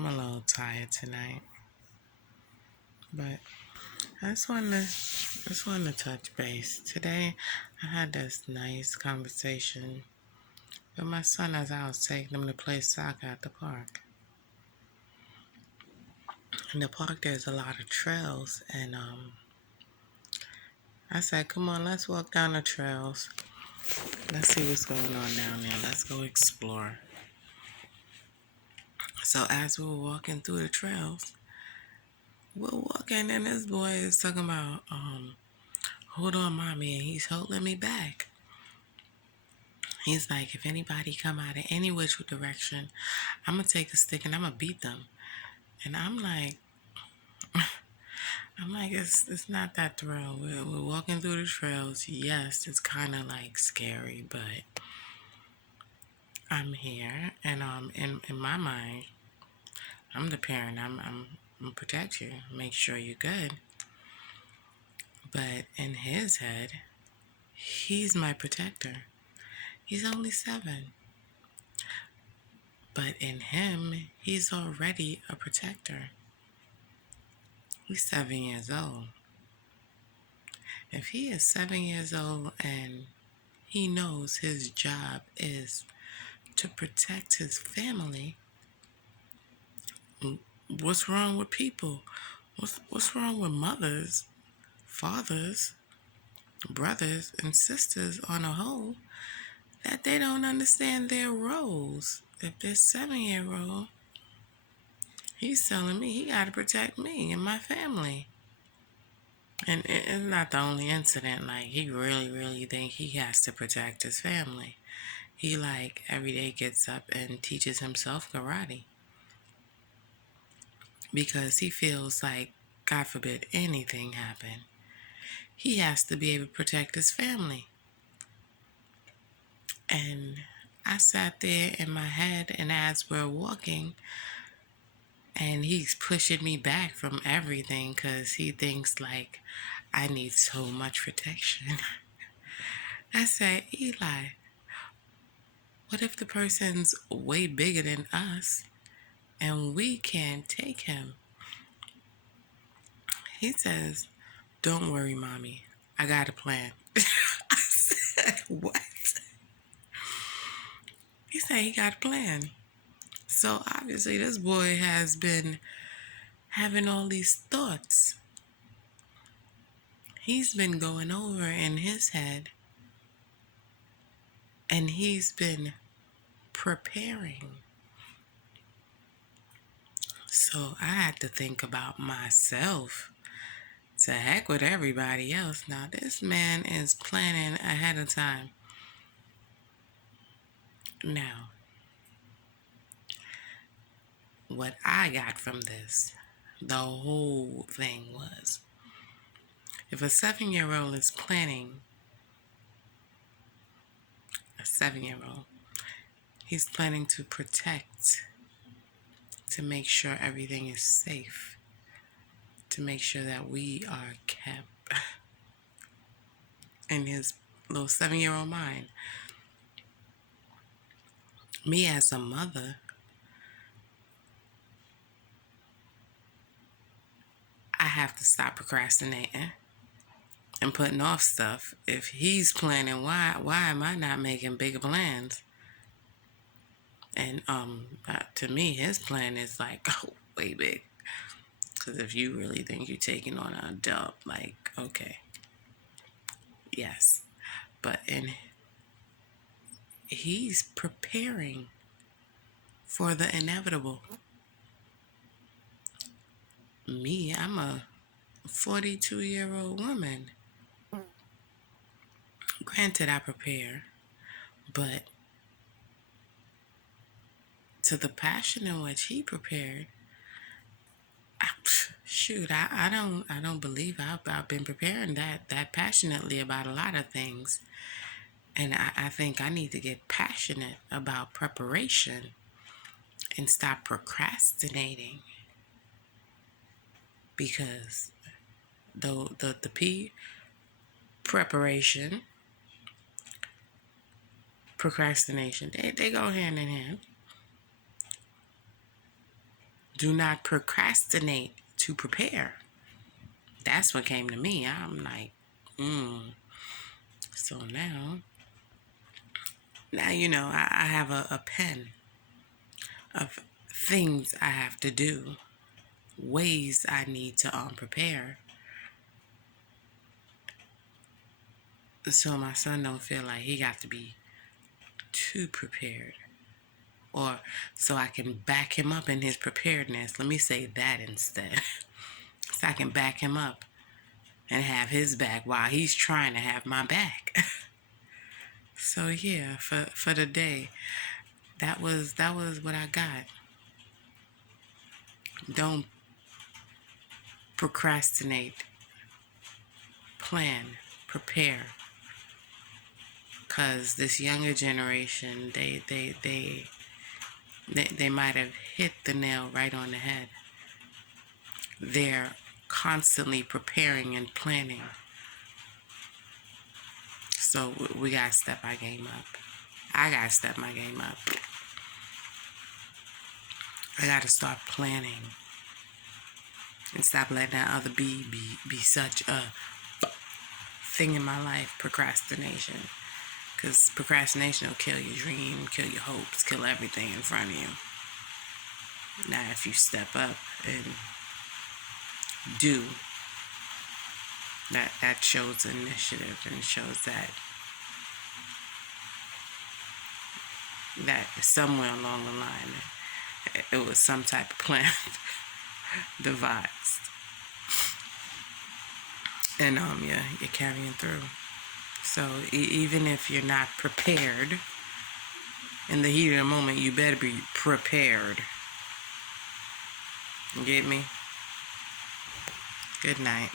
I'm a little tired tonight, but I just wanted to touch base. Today, I had this nice conversation with my son as I was taking him to play soccer at the park. In the park, there's a lot of trails, and I said, "Come on, let's walk down the trails. Let's see what's going on down there. Let's go explore." So as we were walking through the trails, we're walking, and this boy is talking about, hold on, mommy, and he's holding me back. He's like, if anybody come out of any which direction, I'm gonna take a stick and I'm gonna beat them. And I'm like, it's not that thrill. We're walking through the trails. Yes, it's kind of like scary, but I'm here, and in my mind, I'm the parent. I'm gonna protect you, make sure you're good. But in his head, he's my protector. He's only 7. But in him, he's already a protector. He's 7 years old. If he is 7 years old and he knows his job is to protect his family, what's wrong with people? What's wrong with mothers, fathers, brothers, and sisters on a whole that they don't understand their roles? If this 7-year-old, he's telling me he got to protect me and my family. And it's not the only incident. Like, he really, really think he has to protect his family. He, like, every day gets up and teaches himself karate. Because he feels like, God forbid, anything happen, he has to be able to protect his family. And I sat there in my head, and as we're walking, and he's pushing me back from everything because he thinks, like, I need so much protection. I said, Eli, what if the person's way bigger than us and we can't take him? He says, don't worry, mommy. I got a plan. I said, what? He said he got a plan. So obviously this boy has been having all these thoughts. He's been going over in his head, and he's been preparing. So I had to think about myself. To heck with everybody else. Now this man is planning ahead of time. Now, what I got from this, the whole thing was, if a 7-year-old is planning, a 7-year-old, he's planning to protect, to make sure everything is safe, to make sure that we are kept in his little 7-year-old mind. Me as a mother, I have to stop procrastinating and putting off stuff. If he's planning, why am I not making bigger plans? And to me, his plan is like, oh, way big. Because if you really think you're taking on an adult, like, okay, yes, but he's preparing for the inevitable. Me, I'm a 42-year-old woman. Granted, I prepare, but to the passion in which he prepared, I don't believe I've been preparing that passionately about a lot of things. And I think I need to get passionate about preparation and stop procrastinating. Because the P, preparation, procrastination, they go hand in hand. do not procrastinate to prepare. That's what came to me. I'm like, So now I have a pen of things I have to do, ways I need to prepare, so my son don't feel like he got to be too prepared, or so I can back him up in his preparedness. Let me say that instead. So I can back him up and have his back while he's trying to have my back. So yeah, for the day, that was what I got. Don't procrastinate. Plan, prepare. Cause this younger generation, they might have hit the nail right on the head. They're constantly preparing and planning. So we gotta step our game up. I gotta step my game up. I gotta start planning and stop letting that other be such a thing in my life. Procrastination. Because procrastination will kill your dream, kill your hopes, kill everything in front of you. Now, if you step up and do, that shows initiative and shows that somewhere along the line, it was some type of plan devised. And you're carrying through. So even if you're not prepared, in the heat of the moment, you better be prepared. You get me? Good night.